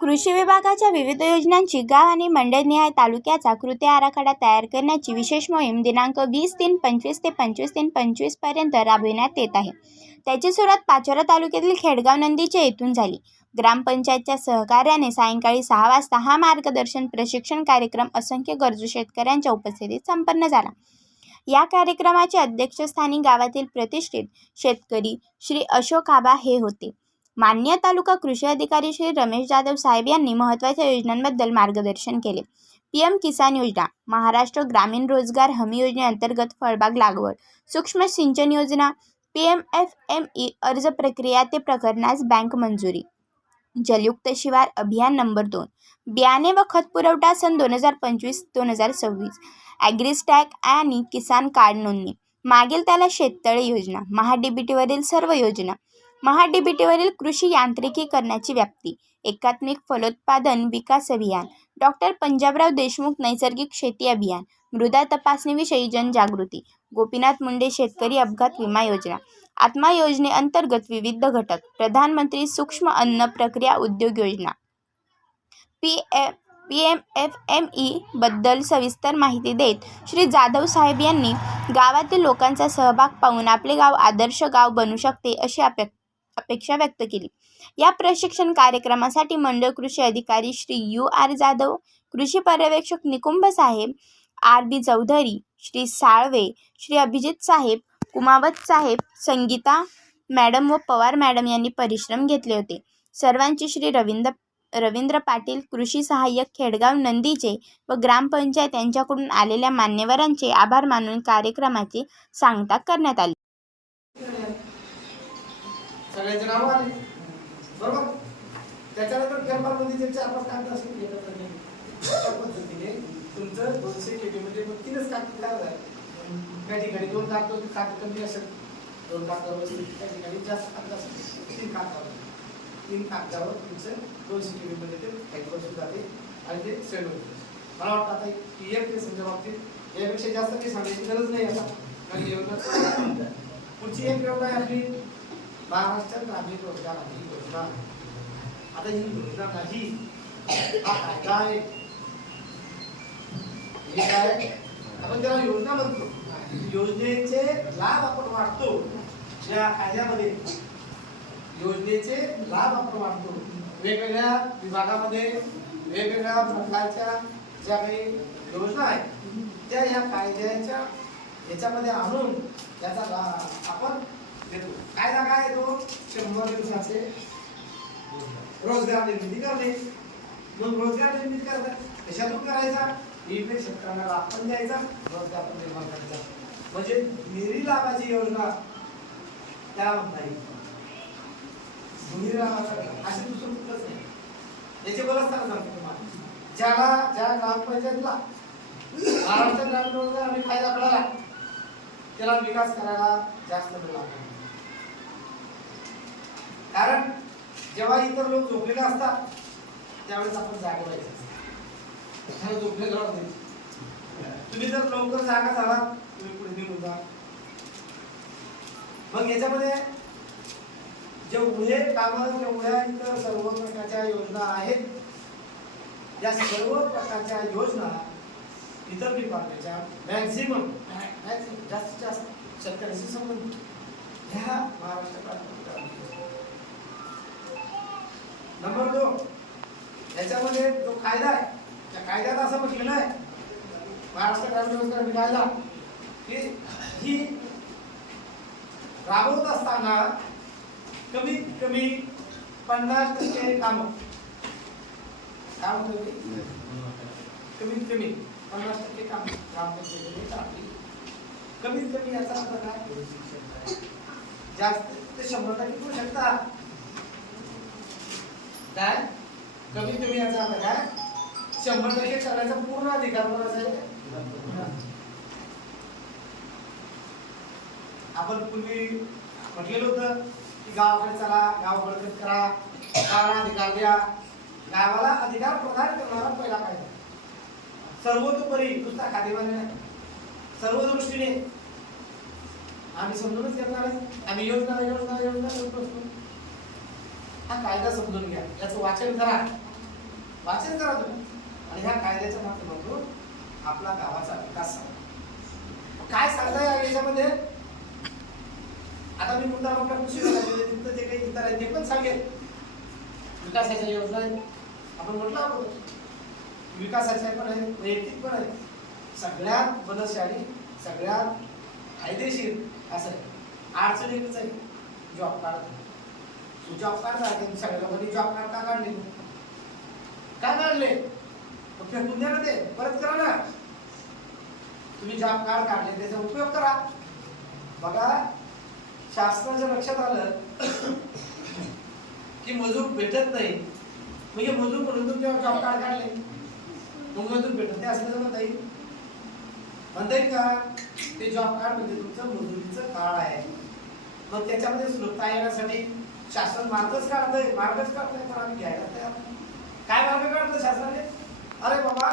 कृषी विभागाच्या विविध योजनांची गाव आणि मंडळनिहाय तालुक्याचा कृती आराखडा तयार करण्याची विशेष मोहीम दिनांक वीस तीन पंचवीस ते पंचवीस तीन पंचवीसपर्यंत राबविण्यात येत आहे. त्याची सुरुवात पाचोरा तालुक्यातील खेडगाव नंदीच्या येथून झाली. ग्रामपंचायतच्या सहकार्याने सायंकाळी सहा वाजता हा मार्गदर्शन प्रशिक्षण कार्यक्रम असंख्य गरजू शेतकऱ्यांच्या उपस्थितीत संपन्न झाला. या कार्यक्रमाचे अध्यक्षस्थानी गावातील प्रतिष्ठित शेतकरी श्री अशोक आबा हे होते. मान्य तालुका कृषी अधिकारी श्री रमेश जाधव साहेब यांनी महत्त्वाच्या योजनांबद्दल मार्गदर्शन केले. पी एम किसान योजना महाराष्ट्र ग्रामीण रोजगार हमी योजनेअंतर्गत फळबाग लागवड सूक्ष्म सिंचन योजना P M F M E अर्ज प्रक्रिया ते प्रकरणास बँक मंजुरी जलयुक्त शिवार अभियान नंबर दोन बियाणे व खत पुरवठा सन दोन हजार पंचवीस दोन हजार सव्वीस ॲग्रीस्टॅक आणि किसान कार्ड नोंदणी मागील त्याला शेततळे योजना महाडीबीटीवरील सर्व योजना महाडीबीटीवरील कृषी यांत्रिकीकरणाची व्याप्ती एकात्मिक फलोत्पादन विकास अभियान डॉक्टर पंजाबराव देशमुख नैसर्गिक शेती अभियान मृदा तपासणीविषयी जनजागृती गोपीनाथ मुंडे शेतकरी अपघात विमा योजना आत्मा योजनेअंतर्गत विविध घटक प्रधानमंत्री सूक्ष्म अन्न प्रक्रिया उद्योग योजना P A P M F M E बद्दल सविस्तर माहिती देत श्री जाधव साहेब यांनी गावातील लोकांचा सहभाग पाहून आपले गाव आदर्श गाव बनू शकते अशी अपे अपेक्षा व्यक्त केली. या प्रशिक्षण कार्यक्रमासाठी मंडळ कृषी अधिकारी श्री यू आर जाधव कृषी पर्यवेक्षक निकुंभ साहेब आर बी चौधरी श्री साळवे श्री अभिजित साहेब कुमावत साहेब संगीता मॅडम व पवार मॅडम यांनी परिश्रम घेतले होते. सर्वांची श्री रवींद्र रवींद्र पाटील कृषी सहाय्यक खेडगाव नंदीचे व ग्रामपंचायत यांच्याकडून आलेल्या मान्यवरांचे आभार मानून कार्यक्रमाची सांगता करण्यात आली. आले. त्याच्यानंतर चार पाच कागद त्या पद्धतीने तुमचं दोनशे म्हणजे मग तीनच कागद त्या ठिकाणी दोन कागद कागद कमी असेल. दोन कागदावर ठिकाणी जास्त कागद असेल. तीन कागदावर तीन कागदावर तुमचं दोनशे केबी मध्ये ते टाईप जाते आणि ते सेंड होते मला वाटतं आता पी एफ केसच्या बाबतीत यापेक्षा जास्त काही सांगायची गरज नाही आता. कारण योजना पुढची एक योजना आहे आपली. महाराष्ट्र ग्रामीण रोजगार ही योजना आता ही योजना नाही. हा कायदा आहे. हे काय? आपण त्याला योजना म्हणतो. योजनेचे लाभ आपण वाटतो या कायद्यामध्ये योजनेचे लाभ आपण वाटतो वेगवेगळ्या विभागामध्ये वेगवेगळ्या प्रकारच्या ज्या काही योजना आहेत त्या ह्या कायद्याच्या ह्याच्यामध्ये आणून त्याचा लाभ आपण देतो. कायदा काय आहे तो शंभर दिवसाचे रोजगार निर्मिती करणे. मग रोजगार निर्मिती करता कशातून करायचा? विविध शेतकऱ्यांना लाभ पण द्यायचा रोजगार पण निर्माण करायचा. म्हणजे निरी लाभाची योजना त्या म्हणता येईल दुहेरी असे दुसरं कुठलंच नाही. याचे बरंच त्याला सांगतो तुम्हाला. ज्याला ज्या ग्रामपंचायतला महाराष्ट्र ग्रामीण रोजगार आणि फायदा कळाला त्याला विकास करायला जास्त वेळ लागतो कारण जेव्हा इतर लोक झोपलेले असतात त्यावेळेस आपण जागा व्हायचं त्याला झोपलेलं राहू तुम्ही जर लवकर जागा झाला तुम्ही पुढे निघून जा. मग याच्यामध्ये जेवढे कामं तेवढ्या इतर सर्व प्रकारच्या योजना आहेत. या सर्व प्रकारच्या योजना इतर विभागाच्या मॅक्झिमम जास्तीत जास्त शेतकऱ्याशी संबंधित. ह्या महाराष्ट्रात नंबर दोन याच्यामध्ये जो कायदा आहे त्या कायद्यात असं म्हटलेलं आहे महाराष्ट्र ग्रामीण रोजगार कायदा की ही राबवत असताना कमीत कमी पन्नास टक्के काम. काय म्हणतो मी? कमीत कमी पन्नास टक्के काम. ग्रामपंचायतीने करावी कमीत कमी याचा अर्थ काय? जास्त ते शंभर टक्के करू शकता. काय? कमीत कमी याचा अर्थ काय? शंभर टक्के करायचा पूर्ण अधिकार कोणाचा आहे? आपण पूर्वी म्हटलेलं होतं की गावाकडे चला गाव बळकट करा गावाला अधिकार द्या. गावाला अधिकार प्रदान करणारा पहिला कायदा. सर्वतोपरी नुसता खादेवाने नाही. सर्व दृष्टीने आम्ही समजूनच घेणार आम्ही योजना योजना योजना करत हा कायदा समजून घ्या. याचं वाचन करा. वाचन करा तुम्ही. आणि ह्या कायद्याच्या माध्यमातून आपला गावाचा विकास सांगा काय सांगता याच्यामध्ये? आता मी मुद्दा आपल्या कृषी तिथं जे काही इतर आहे ते पण सांगेल. विकासाच्या योजना आपण म्हटलं आपण विकासाच्या पण आहे वैयक्तिक पण आहे सगळ्यात बलशाली सगळ्यात फायदेशीर असं आहे. अडचणीच आहे जॉब कार्ड जॉब कार्ड आहे सगळ्या लोकांनी जॉब कार्ड का काढले? का काढले? मग फेकून द्या ना ते परत करा ना. तुम्ही जॉब कार्ड काढले त्याचा उपयोग करा. बघा शासनाच्या लक्षात आलं की मजूर भेटत नाही. म्हणजे मजूर म्हणून तुमच्यावर जॉब कार्ड काढले. मग मजूर भेटत नाही असल्याचं म्हणता येईल म्हणता येईल का ते जॉब कार्ड म्हणजे तुमचं मजुरीचं कार्ड आहे. मग त्याच्यामध्ये सुलभता येण्यासाठी शासन मार्गच काढतंय मार्गच काढतंय पण आम्ही घ्यायला तयार काय मार्ग काढतो शासनाने? अरे बाबा